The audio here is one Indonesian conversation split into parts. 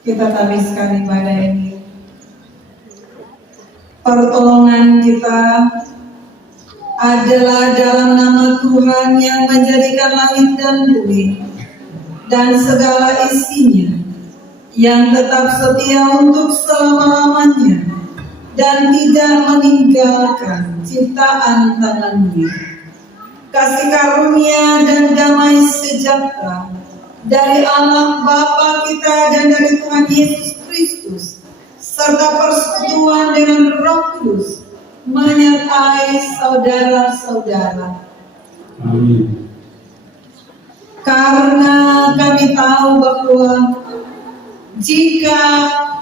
Kita habiskan ibadah ini. Pertolongan kita adalah dalam nama Tuhan yang menjadikan langit dan bumi dan segala isinya, yang tetap setia untuk selama-lamanya dan tidak meninggalkan ciptaan tangannya. Kasih karunia dan damai sejahtera dari Allah Bapa kita dan dari Tuhan Yesus Kristus, serta persekutuan dengan Roh Kudus menyertai saudara-saudara. Amin. Karena kami tahu bahwa jika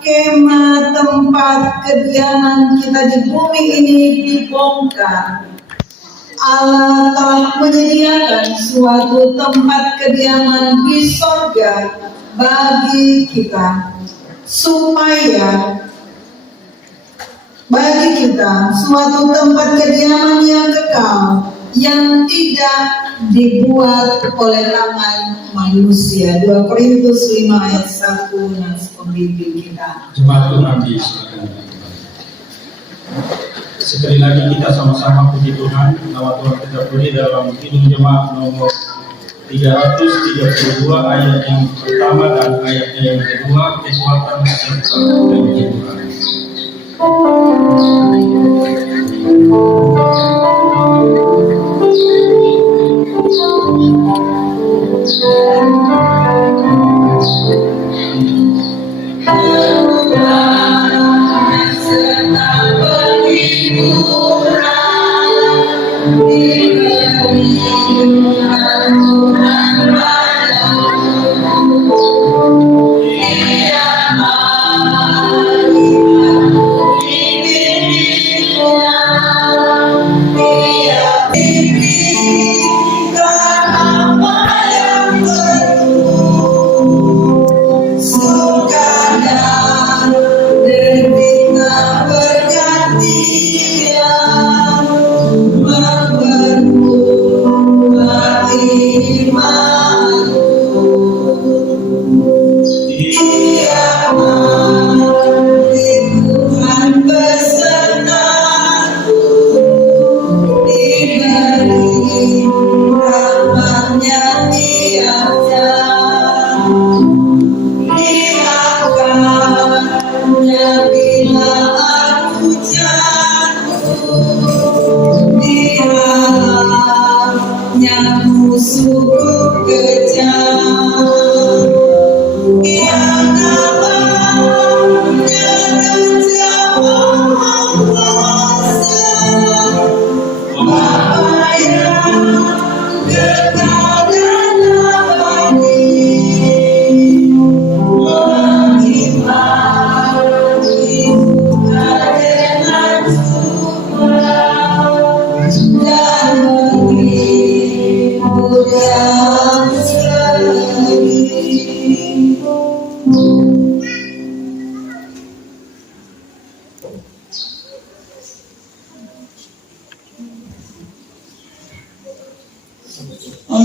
kemah tempat kediaman kita di bumi ini dibongkar, Allah telah menyediakan suatu tempat kediaman di sorga bagi kita, supaya bagi kita suatu tempat kediaman yang kekal, yang tidak dibuat oleh tangan manusia. 2 Korintus 5 ayat 1 nas pembimbing kita. Jemaat Tuhan di silakan. Sekali lagi kita sama-sama puji Tuhan. Nama Tuhan kita beri dalam Kidung Jemaat nomor 332 ayat yang pertama dan ayat yang kedua, kekuatan serta kehidupan.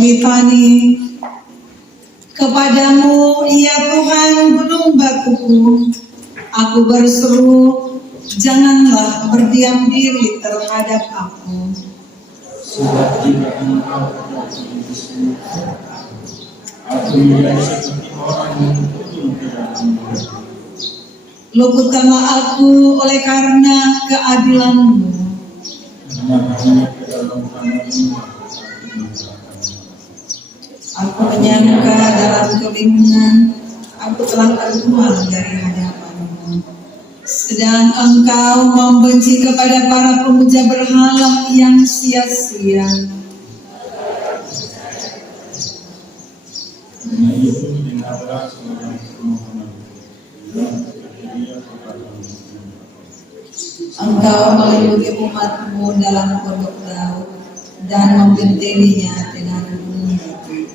Mitani, kepadamu ya Tuhan gunung batuku, aku berseru, janganlah berdiam diri terhadap aku. Sebab jika engkau tidak bersungguh, aku menjadi seperti orang yang turun ke dalam neraka. Luputkanlah aku oleh karena keadilan-Mu. Karena hanya ke dalam tangan-Mu aku mengatakan. Aku menyangka dalam kebingungan, aku telah terbuang dari hadapan-Mu. Sedang Engkau membenci kepada para pemuja berhala yang sia-sia. Karena itu dengarlah suara permohonanku, bilang dia kepadamu. Engkau melindungi umat-Mu dalam pondok Daud dan membentenginya dengan gunung batu.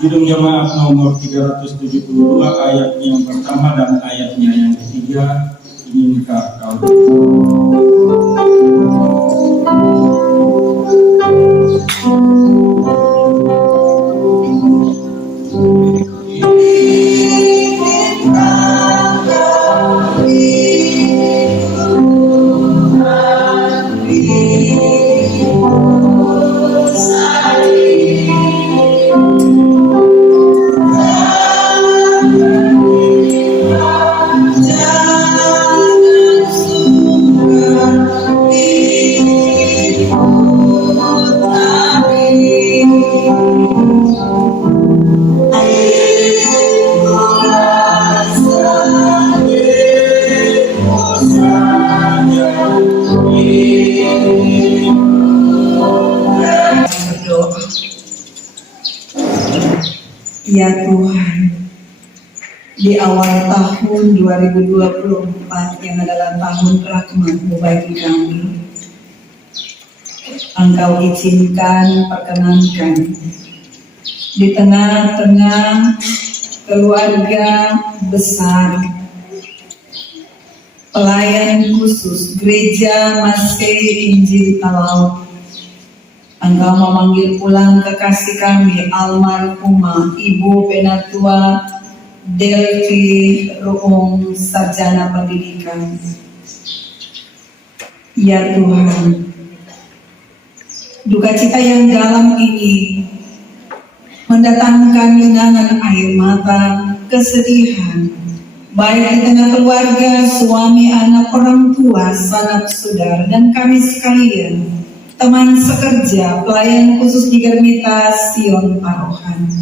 Kidung Jemaat nomor 372 ayatnya yang pertama dan ayatnya yang ketiga. Inikah kau berdoa. Ya Tuhan, di awal tahun 2024 yang adalah tahun rahmat-Mu bagi kami, Engkau izinkan, perkenankan di tengah-tengah keluarga besar pelayan khusus Gereja Masehi Injil Talaut, Engkau memanggil pulang kekasih kami almarhumah Ibu Penatua Delvi Ruung, sarjana pendidikan. Ya Tuhan, duka cita yang dalam ini mendatangkan genangan air mata, kesedihan, baik di tengah keluarga, suami, anak, orang tua, sanak saudara, dan kami sekalian, teman sekerja, pelayan khusus di Germita Sion Parohan.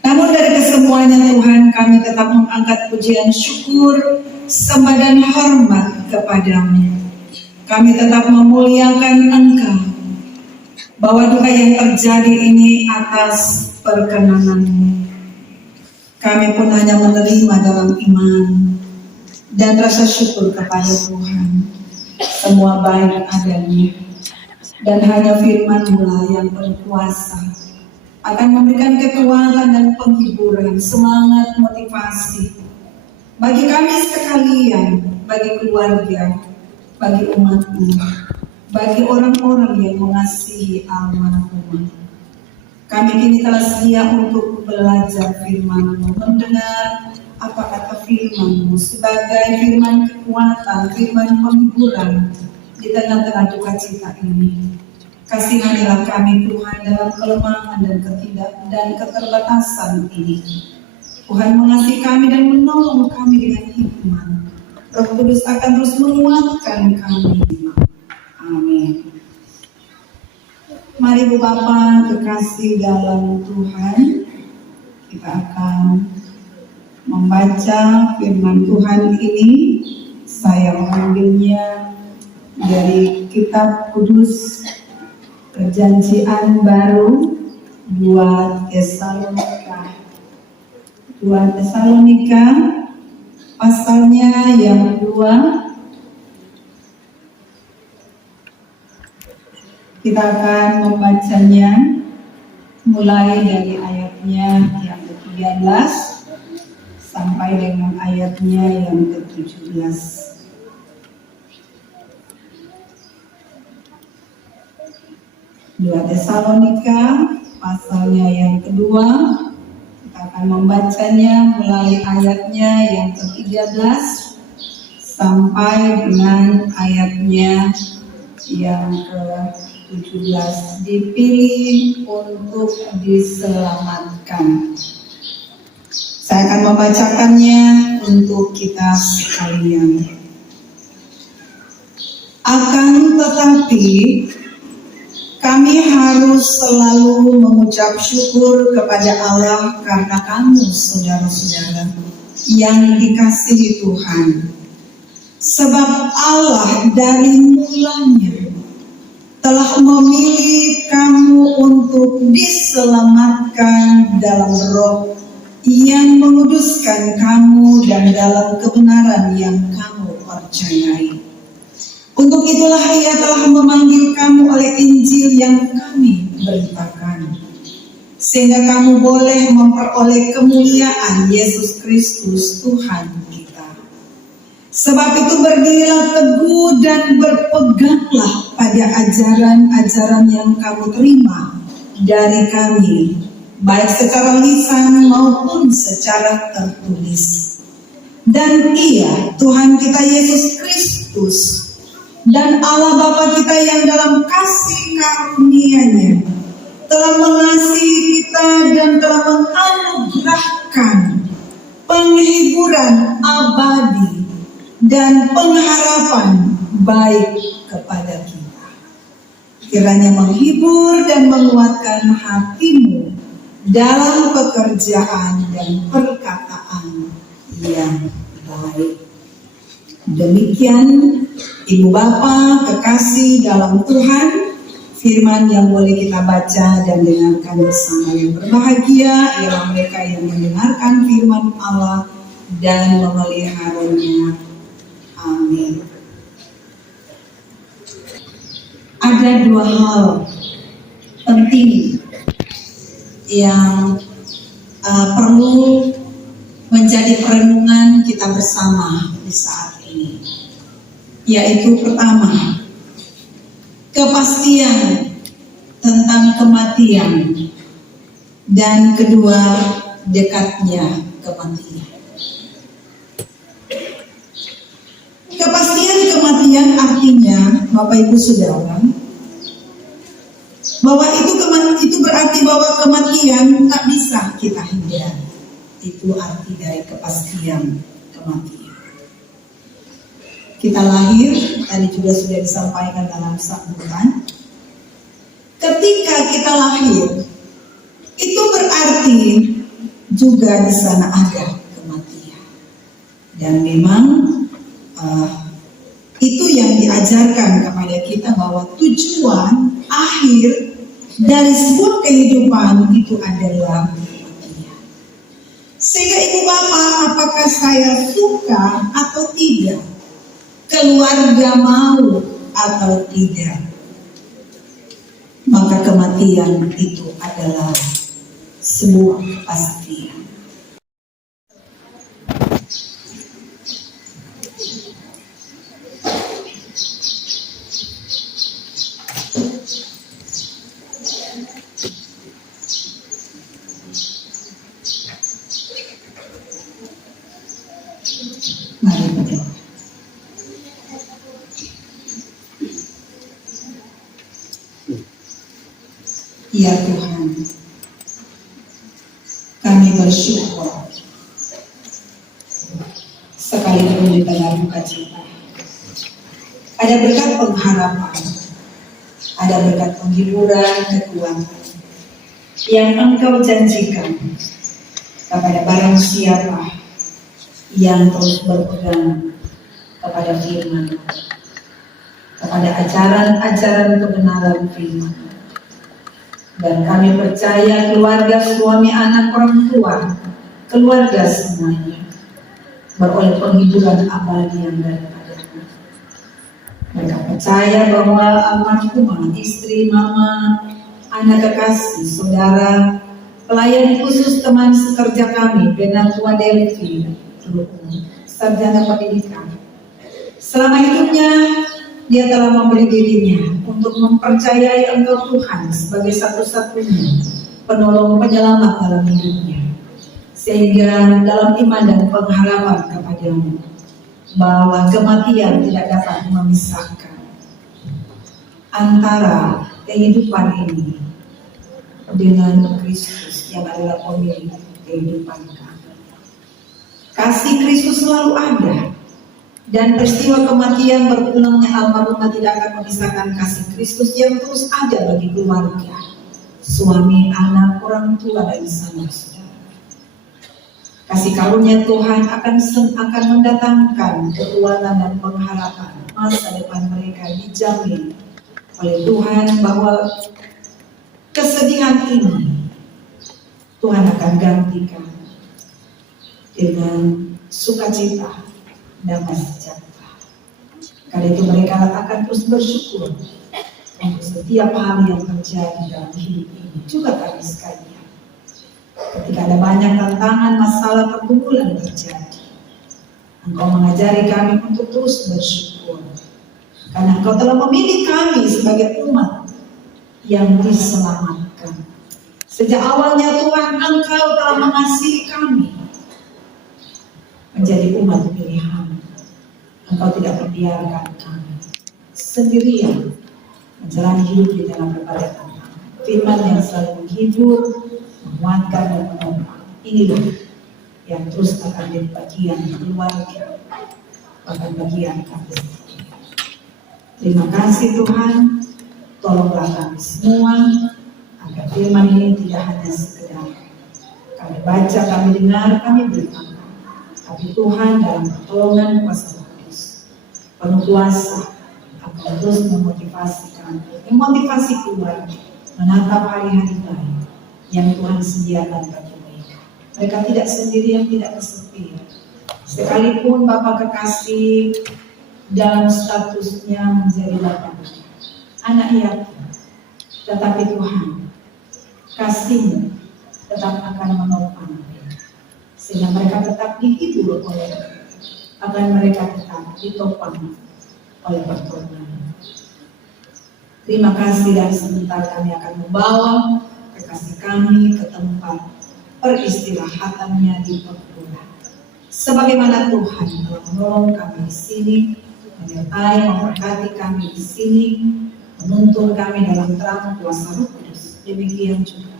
Namun dari kesemuanya Tuhan, kami tetap mengangkat pujian syukur, sembah dan hormat kepadamu. Kami tetap memuliakan Engkau, bahwa duka yang terjadi ini atas perkenan-Mu. Kami pun hanya menerima dalam iman dan rasa syukur kepada Tuhan. Semua baik adanya, dan hanya firman-Mu lah yang berkuasa akan memberikan kekuatan dan penghiburan, semangat, motivasi bagi kami sekalian, bagi keluarga, bagi umat-Mu, bagi orang-orang yang mengasihi almarhumah. Kami kini telah sedia untuk belajar firman-Mu, mendengar apa kata firman-Mu sebagai firman kekuatan, firman penghiburan di tengah-tengah duka cita ini. Kasihanilah kami Tuhan dalam kelemahan dan keterbatasan ini. Tuhan mengasihi kami dan menolong kami dengan hikmat. Roh Kudus akan terus menguatkan kami. Amin. Mari Bu Bapa kekasih dalam Tuhan, kita akan membaca firman Tuhan ini. Saya mengambilnya dari Kitab Kudus Perjanjian Baru 2 Tesalonika pasalnya yang kedua. Kita akan membacanya mulai dari ayatnya yang ke-13 sampai dengan ayatnya yang ke-17. 2 Tesalonika pasalnya yang kedua. Kita akan membacanya mulai ayatnya yang ke-13 sampai dengan ayatnya yang ke-17. Dipilih untuk diselamatkan. Saya akan membacakannya untuk kita sekalian. Akan tetapi kami harus selalu mengucap syukur kepada Allah karena kamu, saudara-saudara, yang dikasihi Tuhan. Sebab Allah dari mulanya telah memilih kamu untuk diselamatkan dalam roh yang menguduskan kamu dan dalam kebenaran yang kamu percayai. Untuk itulah Ia telah memanggil kamu oleh Injil yang kami beritakan, sehingga kamu boleh memperoleh kemuliaan Yesus Kristus Tuhan kita. Sebab itu berdirilah teguh dan berpeganglah pada ajaran-ajaran yang kamu terima dari kami, baik secara lisan maupun secara tertulis. Dan Ia, Tuhan kita Yesus Kristus, dan Allah Bapa kita yang dalam kasih karunia-Nya telah mengasihi kita dan telah menganugerahkan penghiburan abadi dan pengharapan baik kepada kita. Kiranya menghibur dan menguatkan hatimu dalam pekerjaan dan perkataan yang baik. Demikian Ibu Bapa kekasih dalam Tuhan, firman yang boleh kita baca dan dengarkan bersama. Yang berbahagia ialah mereka yang mendengarkan firman Allah dan memeliharanya. Amin. Ada dua hal penting yang perlu menjadi perenungan kita bersama di saat ini, yaitu pertama, kepastian tentang kematian, dan kedua, dekatnya kematian. Kepastian kematian artinya, Bapak Ibu Saudara, bahwa itu berarti bahwa kematian tak bisa kita hindari. Itu arti dari kepastian kematian. Kita lahir, tadi juga sudah disampaikan dalam sambutan. Ketika kita lahir, itu berarti juga di sana ada kematian. Dan memang itu yang diajarkan kepada kita, bahwa tujuan akhir dari sebuah kehidupan itu adalah kematian. Sehingga Ibu Bapak, apakah saya suka atau tidak, keluarga mau atau tidak, maka kematian itu adalah sebuah kepastian. Mari berdoa. Ya Tuhan, kami bersyukur sekalipun di tengah duka cita ada berkat pengharapan, ada berkat penghiburan, kekuatan yang Engkau janjikan kepada barang siapa yang terus berpegang kepada firman, kepada ajaran-ajaran kebenaran firman. Dan kami percaya keluarga, suami, anak, orang tua, keluarga semuanya beroleh penghiburan abadi yang daripada-Nya. Mereka percaya bahwa almarhumah, istri, mama, anak kekasih, saudara, pelayan khusus teman sekerja kami, Benatua Delphi, sarjana pendidikan, selama hidupnya dia telah memberi dirinya untuk mempercayai Engkau Tuhan sebagai satu-satunya penolong penyelamat dalam hidupnya, sehingga dalam iman dan pengharapan kepadamu bahwa kematian tidak dapat memisahkan antara kehidupan ini dengan Kristus yang adalah pemilik kehidupan kami. Kasih Kristus selalu ada, dan peristiwa kematian berpulangnya almarhumah tidak akan memisahkan kasih Kristus yang terus ada bagi keluarga, suami, anak, orang tua, dan saudara-saudara. Kasih karunia Tuhan akan mendatangkan kekuatan dan pengharapan. Masa depan mereka dijamin oleh Tuhan bahwa kesedihan ini Tuhan akan gantikan dengan sukacita, damai sejahtera. Karena itu mereka akan terus bersyukur untuk setiap hal yang terjadi dalam hidup ini. Juga kami sekalian, ketika ada banyak tantangan, masalah, pergumulan terjadi, Engkau mengajari kami untuk terus bersyukur, karena Engkau telah memilih kami sebagai umat yang diselamatkan. Sejak awalnya Tuhan, Engkau telah mengasihi kami menjadi umat pilihan. Engkau tidak membiarkan kami sendirian menjalani hidup di dalam berbagai tantangan. Firman yang selalu menghibur, menguatkan, dan menopang, inilah yang terus akan menjadi bagian keluarga, bahkan bagian kami. Terima kasih Tuhan, tolonglah kami semua agar firman ini tidak hanya sekedar kami baca, kami dengar, kami beritahu, tapi Tuhan dalam pertolongan kuasa Kudus, penuh kuasa, akan terus memotivasi kami, memotivasi keluarga, menatap hari-hari baik yang Tuhan sediakan bagi mereka. Mereka tidak sendirian, tidak kesepian. Sekalipun Bapa kekasih dalam statusnya menjadi Bapa anak yatim, tetapi Tuhan kasih-Mu tetap akan menopang mereka, sehingga mereka tetap dihibur oleh, akan mereka tetap ditopang oleh pertolongan. Terima kasih, dan sebentar kami akan membawa kekasih kami ke tempat peristirahatannya di perkebunan. Sebagaimana Tuhan telah menolong kami di sini, menyertai, memberkati kami di sini, menuntun kami dalam terang kuasa Roh Kudus, demikian juga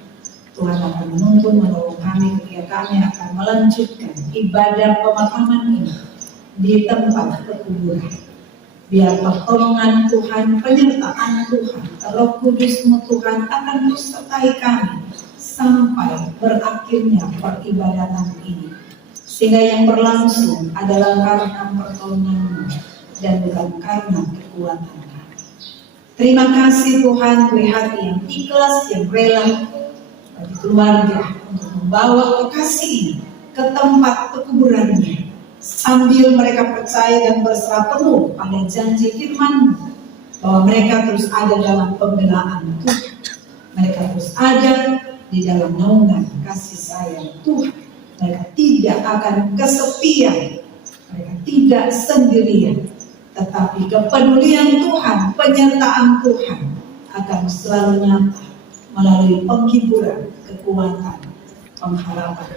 Tuhan akan menuntun, menolong kami ketika kami akan melanjutkan ibadah pemakaman ini di tempat perkuburan. Biar pertolongan Tuhan, penyertaan Tuhan, Roh Kudus-Mu Tuhan akan terus sertai kami sampai berakhirnya peribadatan ini, sehingga yang berlangsung adalah karena pertolongan-Mu dan bukan karena kekuatan kami. Terima kasih Tuhan, beri hati yang ikhlas, yang rela bagi keluarga untuk membawa kekasih ini ke tempat pekuburannya, sambil mereka percaya dan berserah penuh pada janji firman-Mu bahwa mereka terus ada dalam pembelaan Tuhan, mereka terus ada di dalam naungan kasih sayang Tuhan. Mereka tidak akan kesepian, mereka tidak sendirian, tetapi kepedulian Tuhan, penyertaan Tuhan akan selalu nyata melalui penghiburan, kekuatan, pengharapan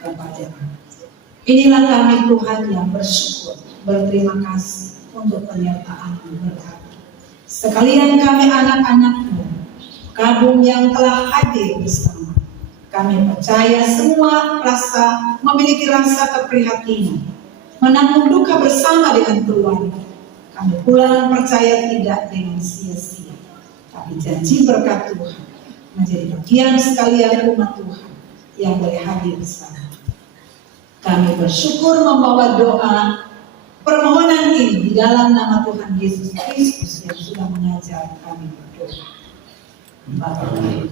kepada-Mu. Inilah kami Tuhan yang bersyukur, berterima kasih untuk penyertaan-Mu berkat. Sekalian kami anak-anak-Mu, kabung yang telah hadir bersama, kami percaya semua memiliki rasa keprihatinan, menanggung duka bersama dengan keluarga. Kami pulang percaya tidak dengan sia-sia, tapi janji berkat Tuhan menjadi bagian sekalian umat Tuhan yang boleh hadir bersama. Kami bersyukur membawa doa permohonan ini di dalam nama Tuhan Yesus Kristus yang sudah mengajar kami berdoa. Bapa kami,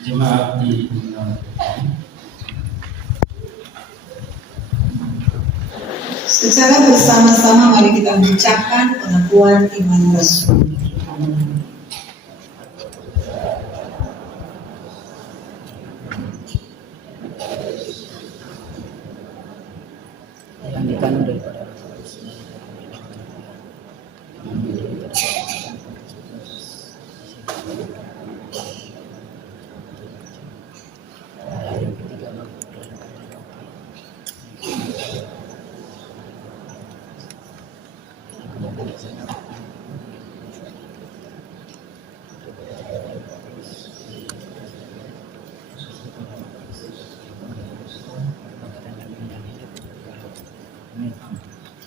jemaat di Secara bersama-sama mari kita mengucapkan pengakuan iman Rasul. yang dikandung daripada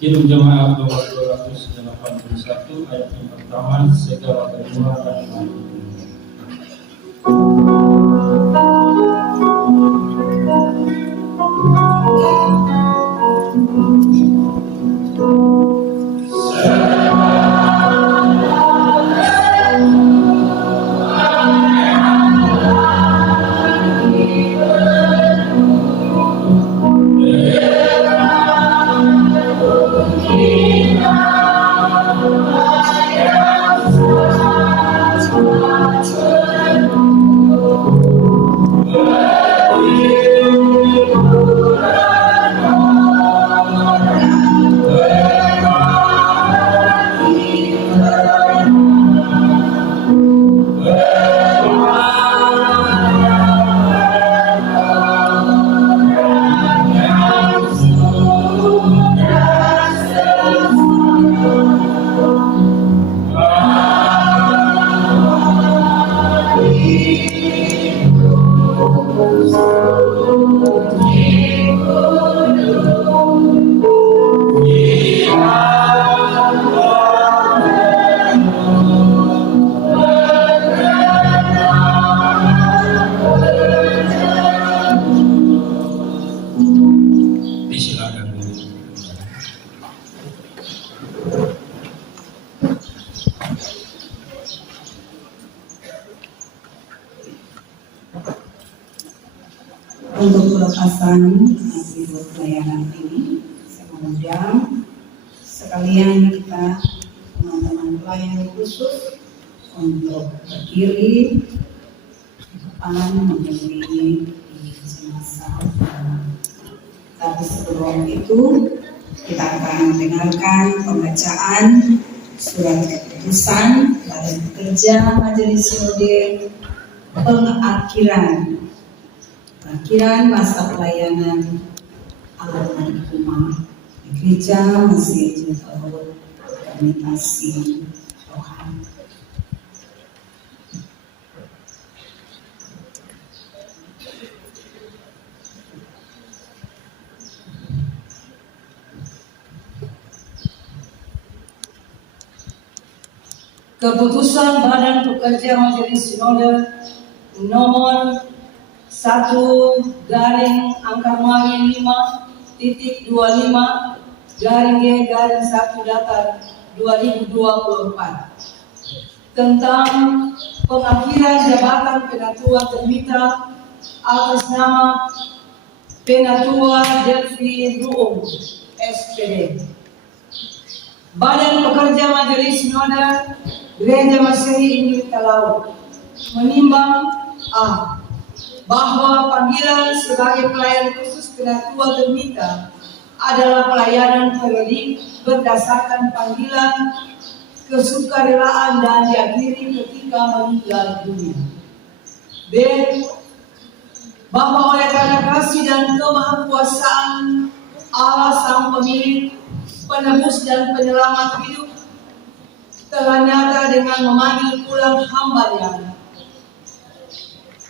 Kirim jemaah nomor 281 ayat yang pertama, segala kedua dan disilakan. Untuk pelepasan atribut pelayanan ini, saya mengundang sekalian kita teman-teman pelayan khusus untuk berdiri di depan mengiringi jenazah. Tapi sebelum itu kita akan mendengarkan pembacaan surat keputusan Badan Pekerja Majelis Sinode pengakhiran masa pelayanan almarhumah di Gereja Masjid Al Organisasi Rohani. Keputusan Badan Pekerja Majelis Sinode nomor 1/25/G/1 tentang pengakhiran jabatan Penatua Termita atas nama Penatua Delvi Ruung SPD. Badan Pekerja Majelis Sinode Gereja Masehi Injil Talaut menimbang A. Bahwa panggilan sebagai pelayan khusus Penatua Termita adalah pelayanan periodik berdasarkan panggilan kesukarelaan dan diakhiri ketika meninggal dunia. B. Bahwa oleh karena kasih dan kemahakuasaan Allah Sang Pemilik, Penebus dan Penyelamat hidup telah nyata dengan memanggil pulang hamba-Nya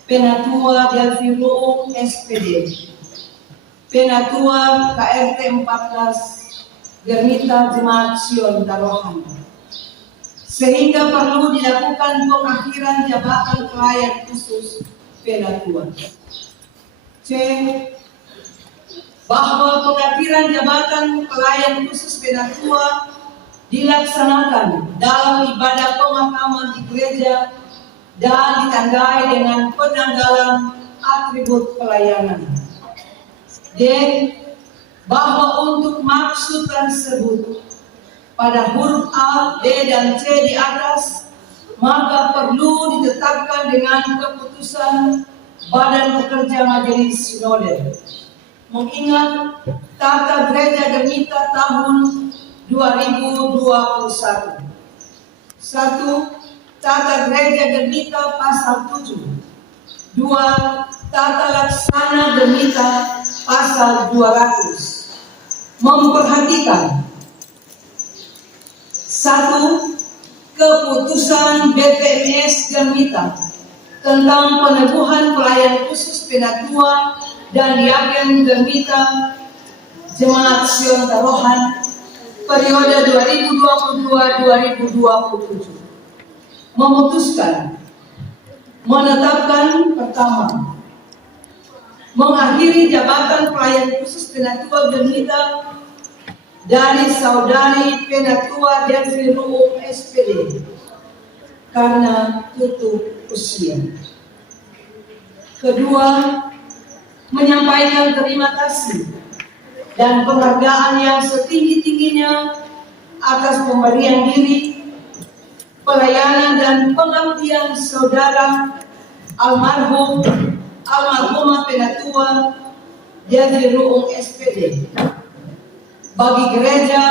Penatua Delvi Ruung SPD, Penatua KRT 14 Germita Jemaat Sion Tarohan, sehingga perlu dilakukan pengakhiran jabatan pelayan khusus Penatua. C. Bahwa pengakhiran jabatan pelayan khusus Penatua dilaksanakan dalam ibadah pemakaman di gereja dan ditandai dengan penanggalan atribut pelayanan. D. bahwa untuk maksud tersebut pada huruf A, B, dan C di atas, maka perlu ditetapkan dengan keputusan Badan Pekerja Majelis Sinode. Mengingat Tata Gereja Gemita tahun 2021. 1. Tata Gereja Gemita pasal 7. 2. Tata Laksana Gemita pasal 200. Memperhatikan 1. Keputusan BPMS Gemita tentang peneguhan pelayan khusus penatua dan diaken Gemita Jemaat Sion Tarohan periode 2022-2027 memutuskan menetapkan pertama, mengakhiri jabatan pelayan khusus penatua Gemita dari Saudari Penatua Delvi Ruung SPD karena tutup usia. Kedua, menyampaikan terima kasih dan penghargaan yang setinggi-tingginya atas pemberian diri, pelayanan dan pengabdian saudara almarhumah Penatua Delvi Ruung SPD bagi gereja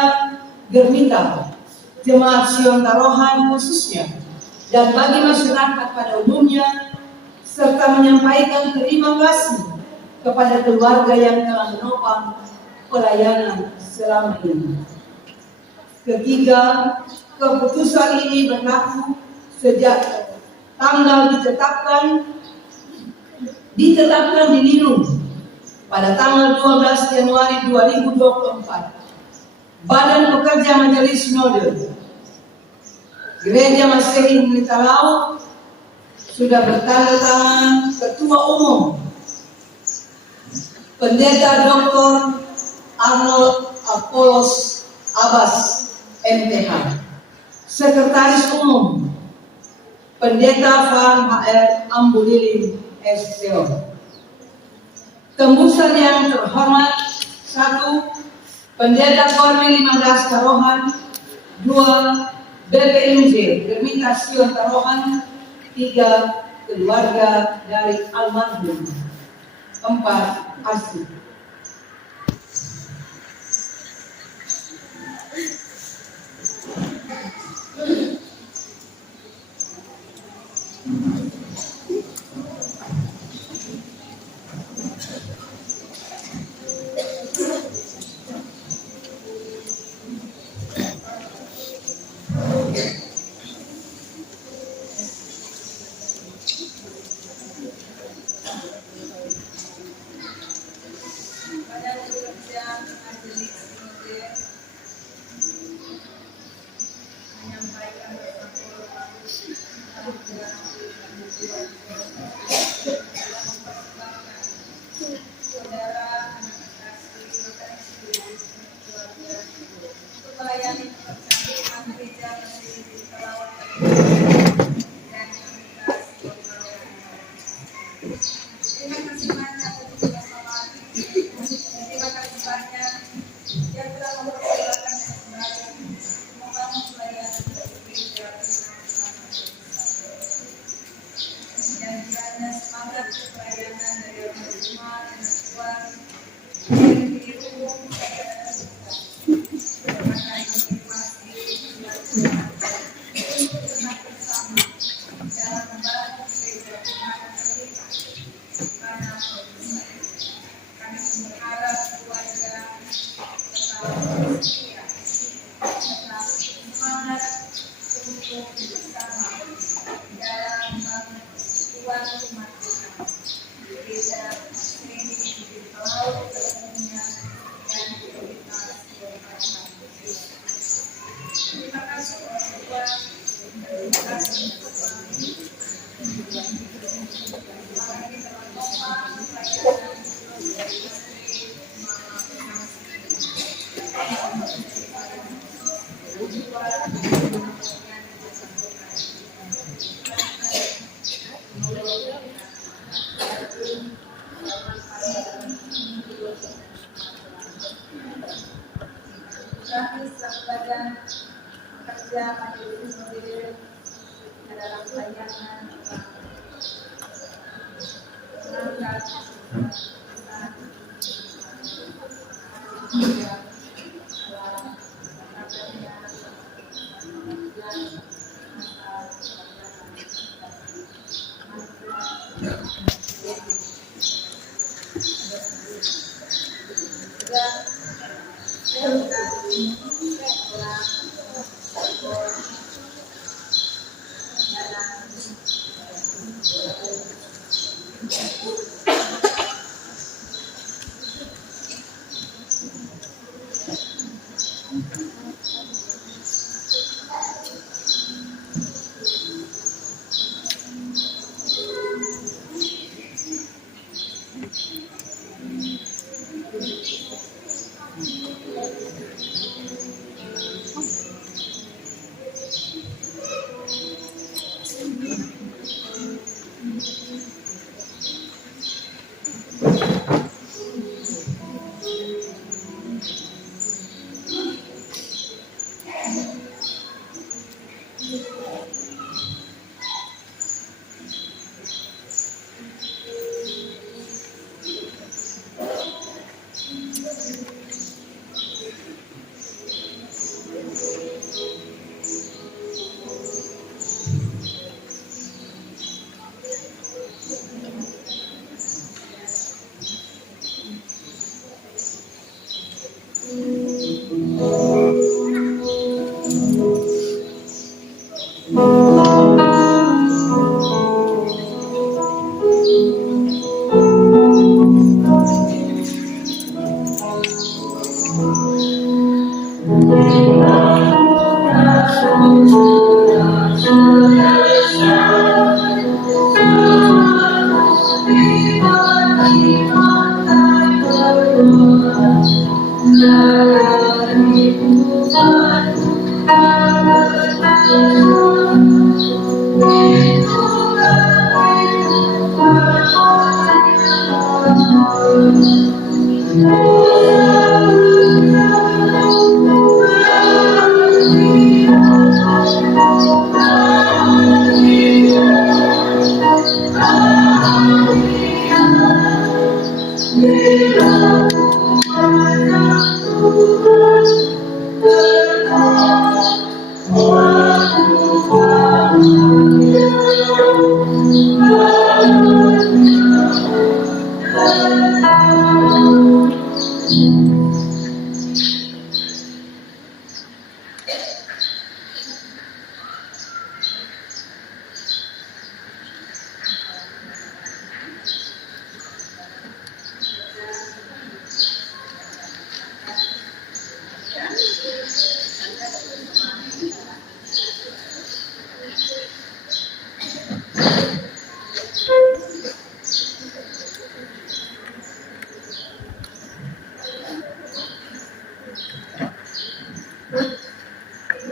Gemita Jemaat Sion Tarohan khususnya dan bagi masyarakat pada umumnya, serta menyampaikan terima kasih kepada keluarga yang telah menopang pelayanan selama ini. Ketiga, keputusan ini berlaku sejak tanggal ditetapkan di Linung pada tanggal 12 Januari 2024. Badan Pekerja Majelis Sinode Gereja Masehi Pelita Laut sudah bertanda tangan Ketua Umum Pendeta Dr. Arnold Apollos Abbas MTH, Sekretaris Umum Pendeta Van HR Ambulilin SCO. Tembusan yang terhormat: 1. Pendeta Korwil 15 Tarohan. 2. BPMJ Gemita Sion Tarohan. 3. Keluarga dari almarhum. 4. Asli.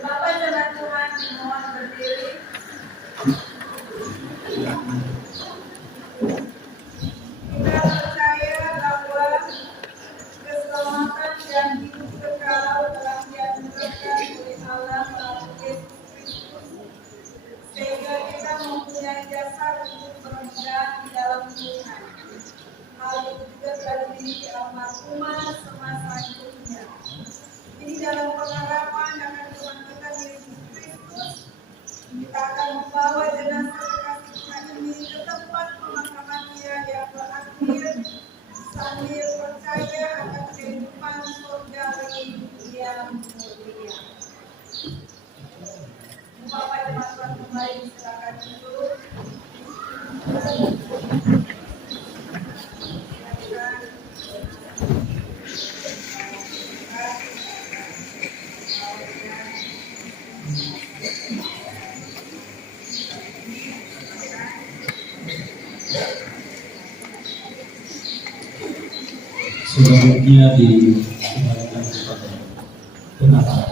Bapak dan Tuhan dimohon berdiri. Kita percaya bahwa keselamatan dan hidup kekal telah dianugerahkan oleh Allah melalui Yesus Kristus, sehingga kita mempunyai dasar untuk berpegang di dalam Tuhan. Hal itu juga terjadi almarhumah semasa hidupnya. Ini dalam pengharapan akan Tuhan kita Yesus Kristus, kita akan membawa jenazah kekasih Tuhan ini ke tempat pemakamannya yang berakhir sambil percaya akan kehidupan surgawi yang mulia. Bapak jemaat Tuhan kembali silakan duduk. Selanjutnya dikembalikan kepada penataan.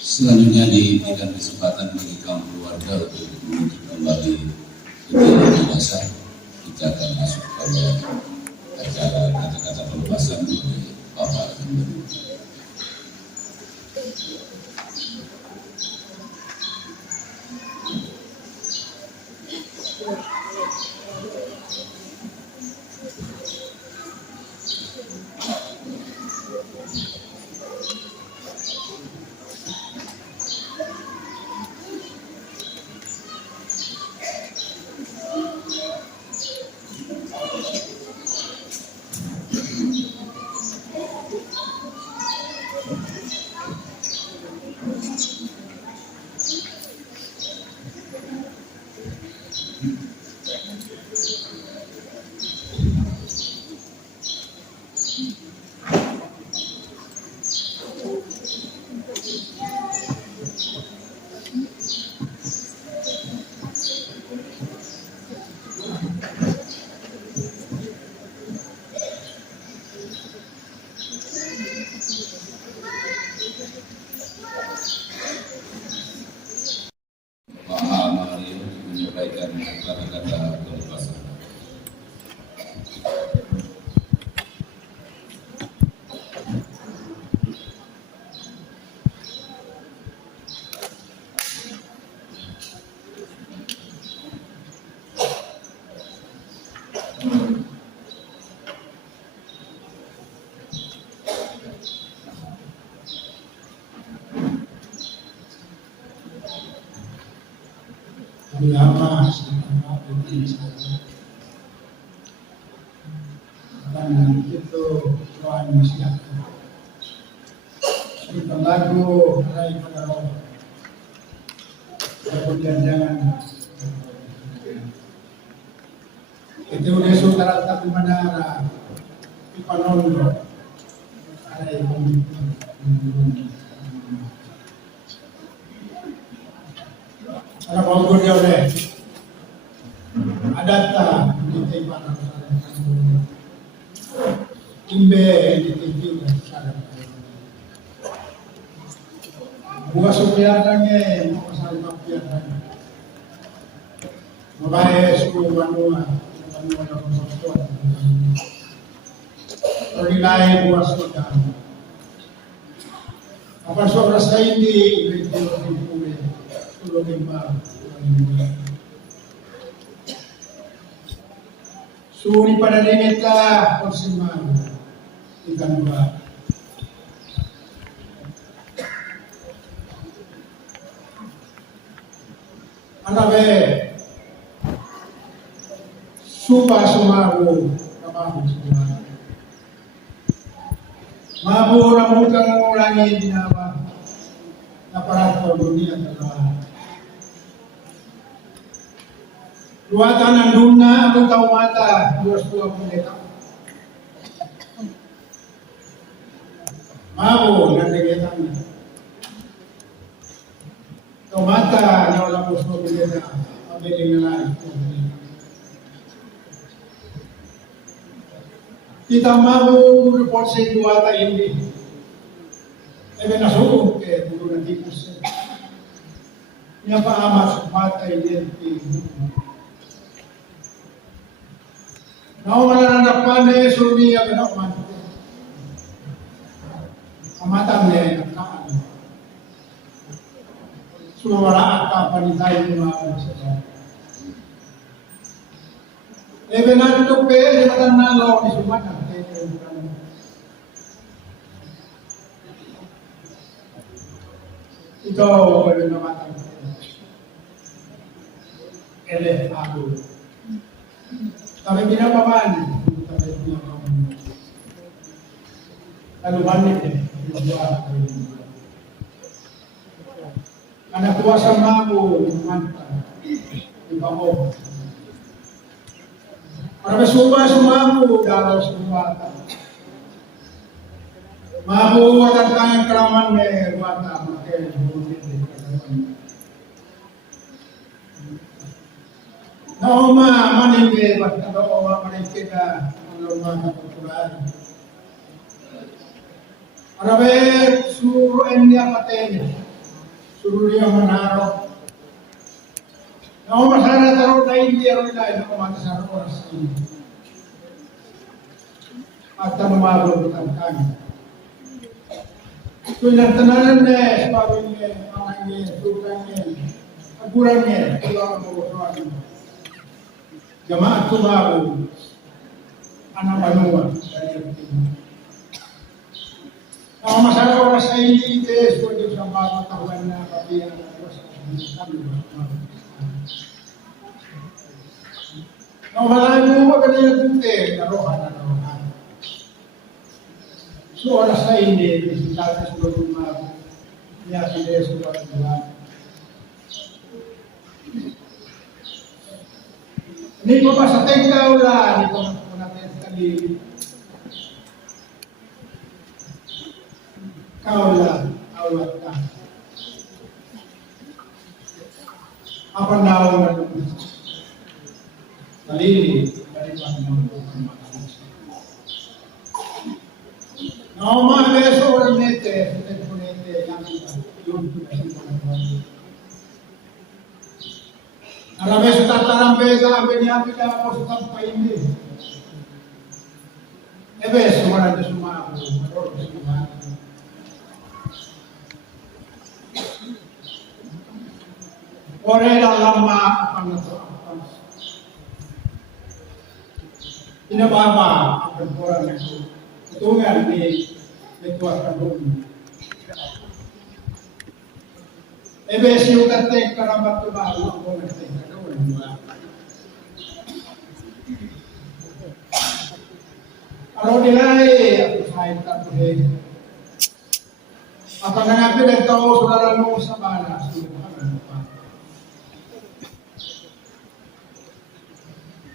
Selanjutnya diberikan kesempatan bagi kaum keluarga untuk menuju kembali ke dalam jenazah. Kita akan masuk pada Kami ama dan itu Tuhan Yesus. Kita lagu Rai pada roh. Kemudian jangan itu udah saudara tak menara di Panondo. Rai Ada bangku dia oleh adata di tempat imbe di tempat sana. Buat supirnya mau pasal mafianya. Mabai suku manua yang bersuara. Tergilai buat saudara. Apa saudara saya ini itu Tulo Gempa. Suri pada dimeta persimaan ikan dua. Anabe suba sumaru kamu semua. Mabu rambutan mengurangi nyawa. Aparatur dunia telah dua tangan dunia atau tahu mata dua pendeta. Mau dan kegiatan. Tahu mata yang orang dua pendeta. Apa yang lain? Kita mau berporsi dua tak ini. Nasuko ke guru ng tipos. Niya pa amas mata ini. Nawala na pane sumi ya benak man. Amatan ne nakaan. Suwara at panitay ni mga sa. Benar itu pe matan na law ni sumata. Ikaw ay namatang elef ako. Kami pinapaman, kami pinapaman. Kalumanin anak kuasa mamu mantap di bawah. Para semua sumamu dalam semua. Mabu akan tangan keraman ne wata makai bulit de. Naoma manike batta doa manike da norma Quran. Arabe suru enya patene. Suru dia manaro. Naoma sana taro dai dia ro dai naoma sana oras ini. Atta mabu bukan Pinagtananan na pagawin niya, tugan niya, aguran niya, tulang mo jamaat tumago, anak manuwa. Ang masarap oras sa hindi ito, suwag sa mga tahuan na kapiyan na kami. Nawala mo ba kanina tunte, narohan na narohan. So oras sa hindi, bisita sa sulod mga niya sila sa sulod mga. Hindi pa ba sa tengka wala, hindi pa po natin sa kalili. Kaula, awat ka. Apa daw na doon? Kalili, dari pa naman po ang mga. No más beso oralmente, ponete la vida, a la vez trataran beda, venía a postar país. E beso ora de sumado, ora de sumado. Ora la lama apa nato. pinababa ang pagkuran ng tutungan ni Ketua Kabun. Ebe siutate karabat tumalu ako nagtay Kalau nilai aku saya tak boleh. Apa nangapi dan tahu saudara lu sama mana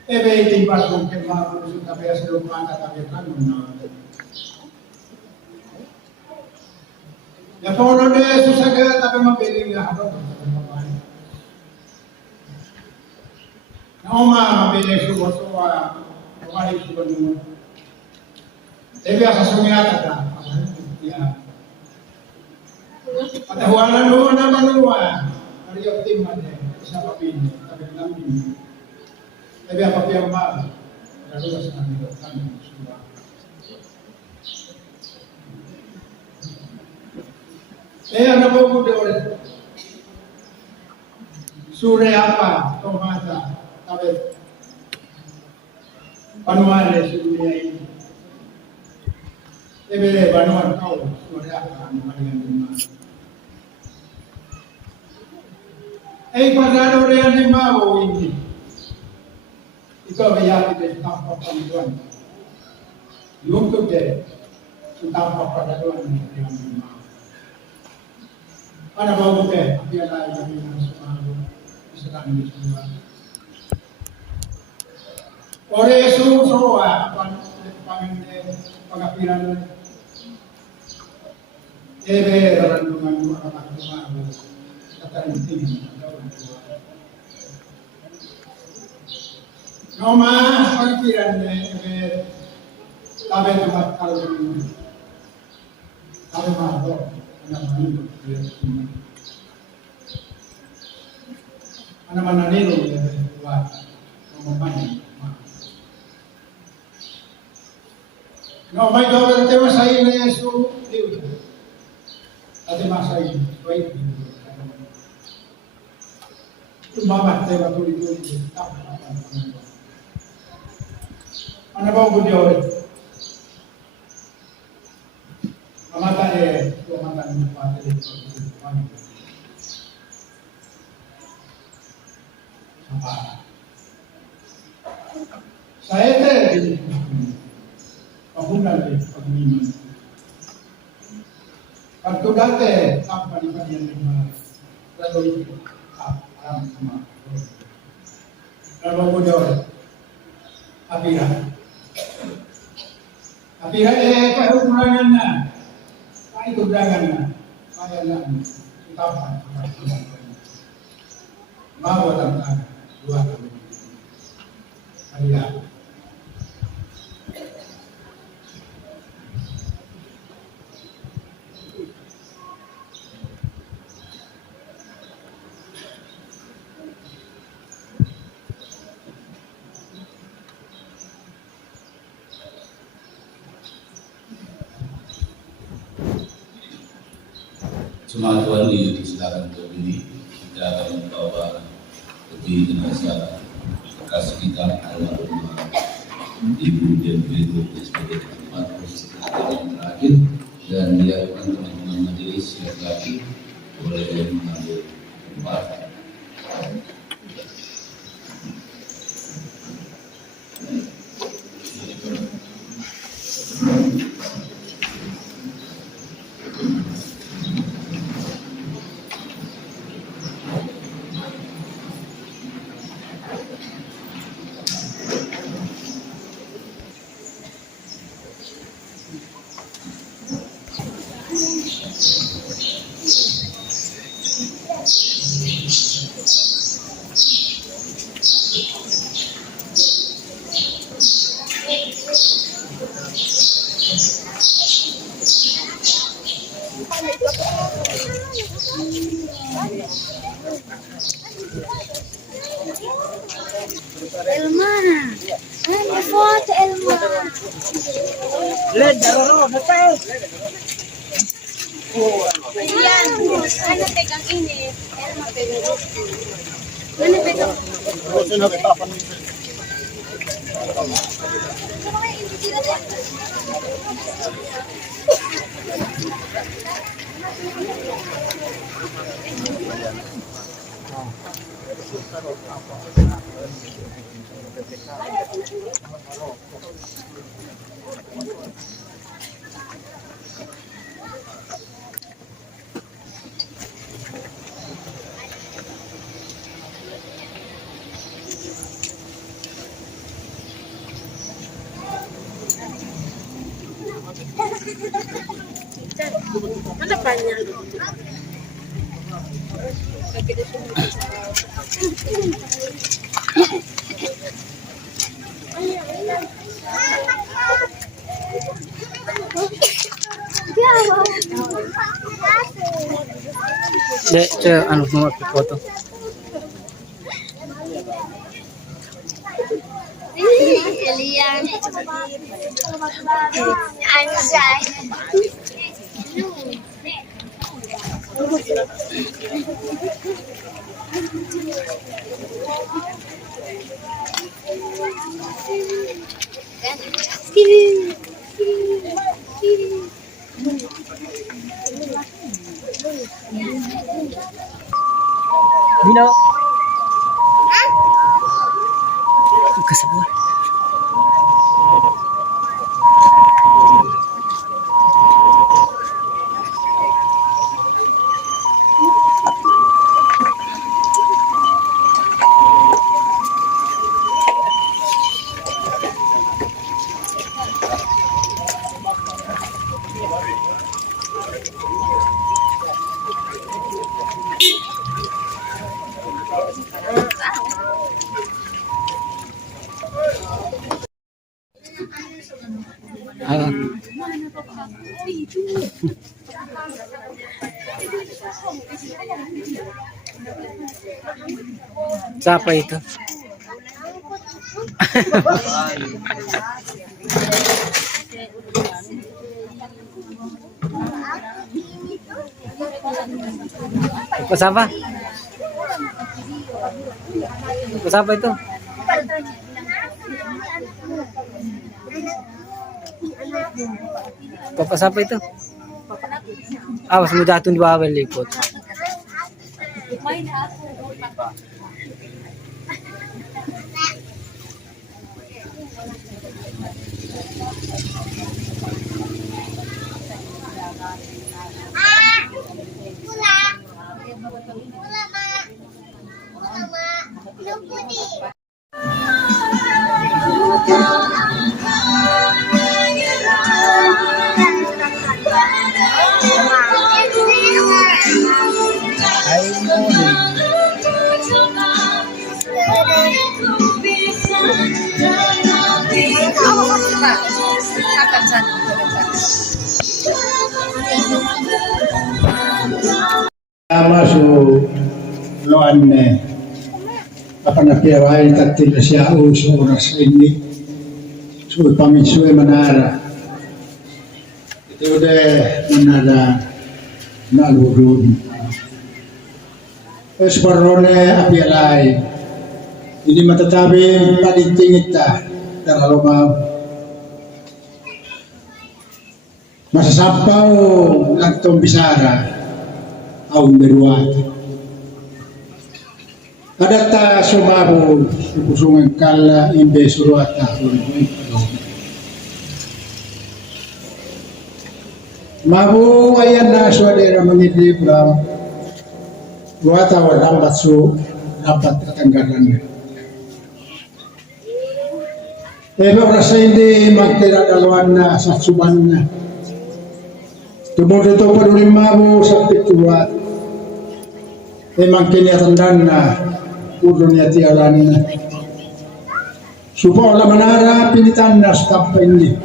Ebe timpas mungkin mahu sudah biasa rumah tapi kan Ya kalau dia susah gaya tapi membeli dia apa Nama membeli sebuah kembali sebuah Ebe asa sumiata ka ya Patahuanan doon na manuwa Ari optimal sa papin tapi namin Ebe apa yang mal lalu sa namin kami suwa ano po ko doon Sure apa tomata tabe panuale sunya ini Ebe banuan kau sudah akan dengan lima. Pasado rin ang lima o hindi. Ikaw ay yakin din tampak panituan. Yung tugde, tampak panituan ng lima. Ano ba mo ke? Piyalay kami ng sumago. Isa lang yung sumago. Ore susuwa, pagapiran Ebe rarandungan mo ang magtumago katalinting No mas pagapiran ebe tabe tumatkal tabe maho Ana mananero ebe wa mamani No, may gawin natin masahin na Yesu, Diyo. Ate masahin, wait. Umamat tayo matuloy-tuloy. Ano ba ang budyo? Mamata tumatan ng pati. Sa ete, Pahunan din pag-iman. Pagto dati, ang panipanian ng mga laloy ang mga Lalo mo doon, apira. Apira pahukurangan na. Paitugdangan na. Kaya lang, itapan. Mawat ang taga. Dua kami. Kaya. Semua Tuhan silakan untuk ini kita akan membawa peti jenazah bekas kita almarhum Ibu Dian sebagai tempat yang terakhir dan dilakukan teman-teman majelis yang lagi boleh mengambil tempat. Elma, ay foto Elma. Led, dararo, betul. Ayan, ano pegang init? Elma pegang. Ano pegang? Ano pa niya? Ano mga foto? Elian. Anjay. Bino. Kasabot. Siapa itu? Pas apa? Pas apa itu? Pas apa itu? Awas mo jatuh di bawah lipot. Masuk loan apa napiawai tatil siya uso oras ini so pamisue manara itu deh manara nalurun esparone apialai ini matatabi palintingit ta daralo mau masasapaw nagtong bisara aung beruat. Adata sumabu pusungan kala imbe suruata mabu ayan na swadera mangidibra wata wadambat su dapat katanggaran eba rasa hindi magtira dalawan na sa suban na tumudo to paduli mabu sa pituat memang kenyataan na ulo niya tiyalan na. Supo la manara pinitan na stop ini.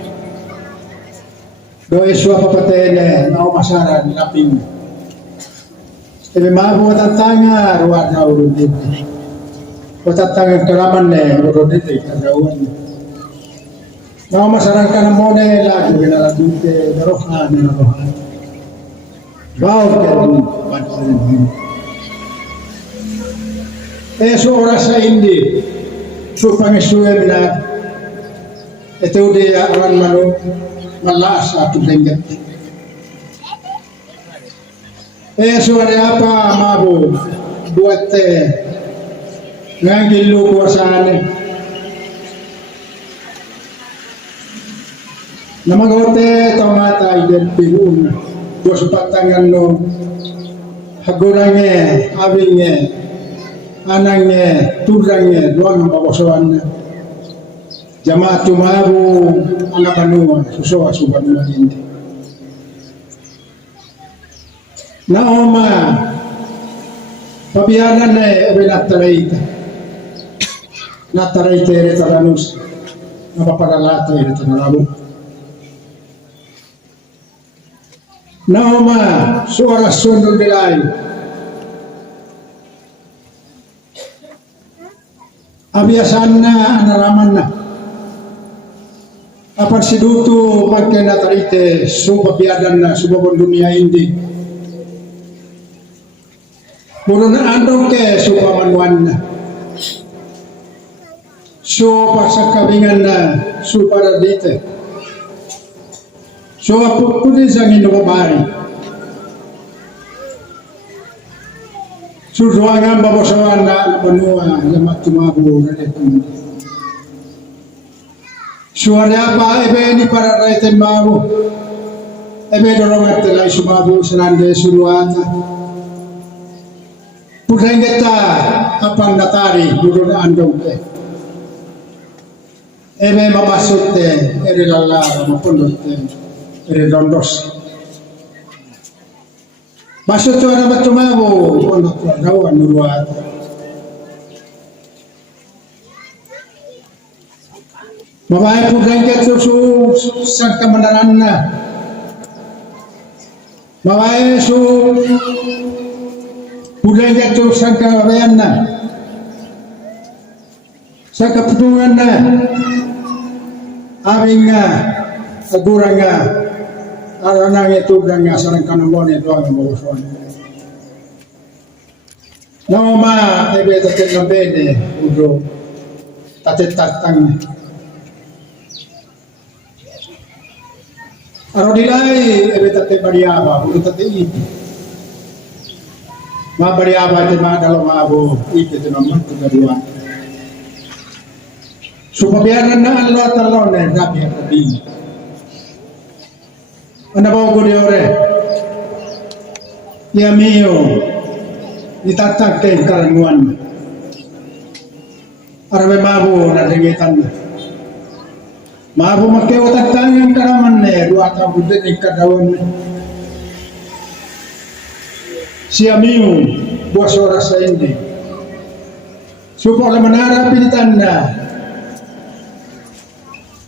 Do iswa papatene na umasaran laping. Ebe mabu tatanga ruat na ulo dito. Tatanga karaman ne ulo dito karawan. Na umasaran ka na mo ne lagi na dute rohan na rohan. Wow kedun pansin. Eso oras sa hindi so pangisuen na Ito dia awan manu malas atau lengket. Suara apa mabu buat nganggil lu kuasaan. Nama gote tomata iden pirun dua sepatangan no hagurange abinge anange turange doang mabosoan jamaah tumabu anak panua susoa subanua ini naoma pabianan ebe nataraita ere taranus napaparalata ere tanalabu naoma suara sundul bilay abiasan na anaraman na apan sidutu pagka natarite suba biadan na subabon dunia hindi puro na andong ke suba manuan na suba sa kabingan na suba radite suba pupudi sa inubabari suruangan babasawan na banua yamat tumabu na dito suara apa ebe ni para raiten mabu ebe dorongat telai sumabu senande suruata pudengeta apan datari durun andong ke ebe mapasut te ere lala mapundot te ere dondos masuk tu anak tumabu pondok dawan nuruata Mabaya po ganyan su sang kamanaran na. Mabaya su ganyan su sang kawayan na. Sa kaputungan na. Aming agurang aranang ito nga sarang kanamon ito ang mabusuan. Nama ebe tatit na bede udo tatit tatang. Aro dilay ebe tate bariaba udo tate iti. Ma bariaba te ma dalo mabo iti te naman tugaruan. Supabianan na Allah talon na dabi at tabi. Ano ba ko di ore? Ya mio, itatag kay karanguan. Arabe mabo na dengitan. Mabo magkewatan tangan karaman ne, dua tabu din kadawan. Siya mio, buwas oras sa hindi. Supo la manara pilitan na.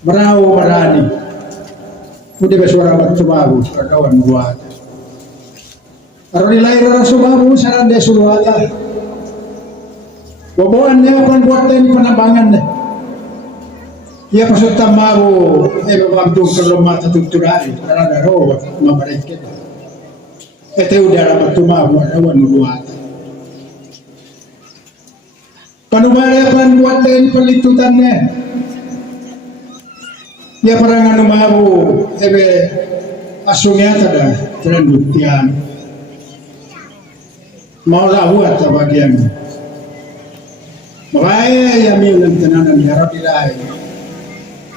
Maraw marani. Kundi besuara bat sumabu kagawan buat. Aro nilai orang sumabu saran de suruata. Boboan niya kon buatin panambangan na. Ia pasut tamabu babam kalau mata tuturai karena ro mabarik kita. Ete udara bat sumabu awan buat. Panubare pan buatin pelitutannya. Ya perangan umabu ebe asungnya tada terendutian mau lahuat bagian makanya ya miulan tenanan ya rabilai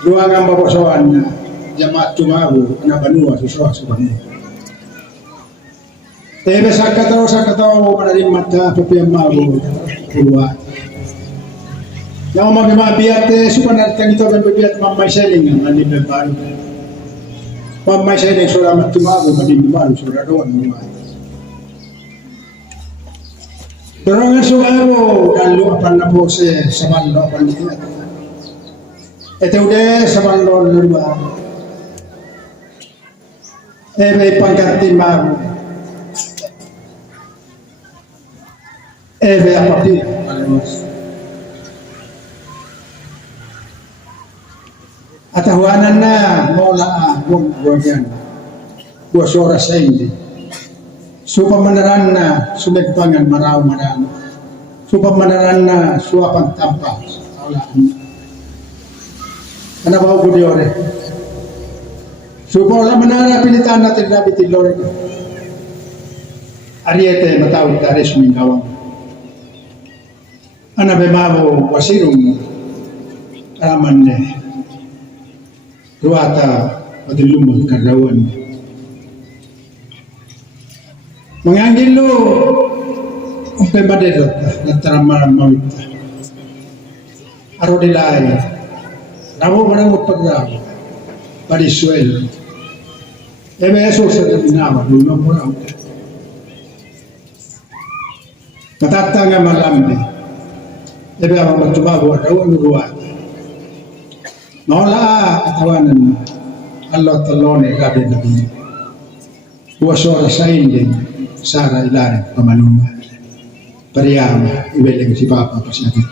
ruangan babosoan jamaat umabu anak banua susah subhanallah ebe sakatau menarik mata pepiam mabu keluar yang mga biat supanat kan ito ng biat mamay selling ang anib baru. Mamay selling suramat tumago manib baru suradoan mo. Pero nga sumago dalo apan na po sa bando apan niya. Ito udah sa bando lupa. May pangkati mago. May apapil. Alos. Atahuanan na mola buwan buwas oras sa hindi. Supamanaran na sumegpangan maraw marano. Supamanaran na suwapang tampa. Anak bawa budi ore. Supaya menara pilihan natin nabi tilor. Ariete matawid ka resmi gawang. Anak bemabo wasirong raman ne. Ruata padilumang karawan. Manganggil lo ang pemadedot na taraman mawita. Aro dilay. Namo manang magpagdamo. Pariswel. Ebe eso sa daminawa. Lumang mo lang. Matatanga malambi. Ebe ang magtubago at awan ruwat. Maula katawanan. Allah talone gabi gabi. Buwasora sa indin. Sara ilarin pamanungan. Pariyama. Ibeling si Papa pasyagat.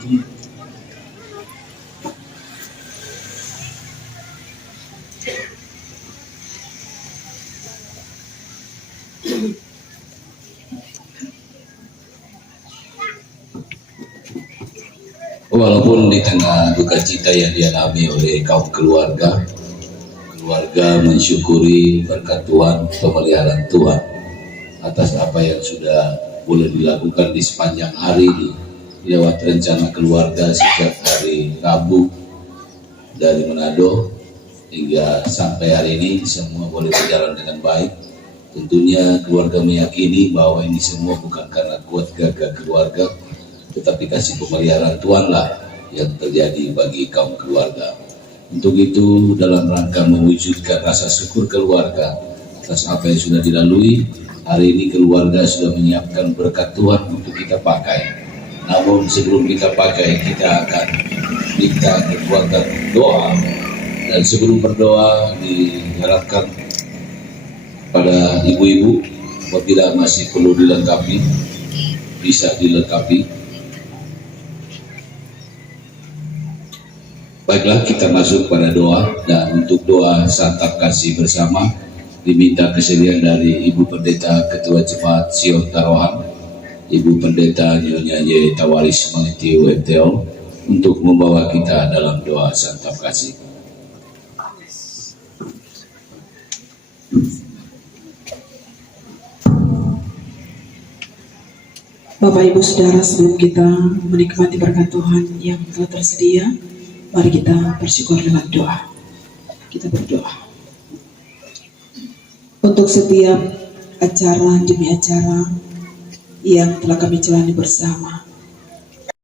Walaupun di tengah duka cita yang dialami oleh kaum keluarga mensyukuri berkat Tuhan, pemeliharaan Tuhan atas apa yang sudah boleh dilakukan di sepanjang hari ini lewat rencana keluarga sejak hari Rabu dari Manado hingga sampai hari ini semua boleh berjalan dengan baik. Tentunya keluarga meyakini bahwa ini semua bukan karena kuat gagah keluarga, tetapi kasih pemeliharaan Tuhan lah yang terjadi bagi kaum keluarga. Untuk itu dalam rangka mewujudkan rasa syukur keluarga atas apa yang sudah dilalui, hari ini keluarga sudah menyiapkan berkat Tuhan untuk kita pakai. Namun sebelum kita pakai, kita akan minta kekuatan doa, dan sebelum berdoa diharapkan pada ibu-ibu apabila masih perlu dilengkapi, bisa dilengkapi. Baiklah, kita masuk pada doa, dan untuk doa santap kasih bersama diminta kesediaan dari Ibu Pendeta Ketua Jemaat Sion Tarohan, Ibu Pendeta Nyonya Y. Tawaris Mengeti UMTO untuk membawa kita dalam doa santap kasih. Bapak Ibu Saudara, sebelum kita menikmati berkat Tuhan yang telah tersedia, mari kita bersyukur lewat doa. Kita berdoa untuk setiap acara demi acara yang telah kami jalani bersama.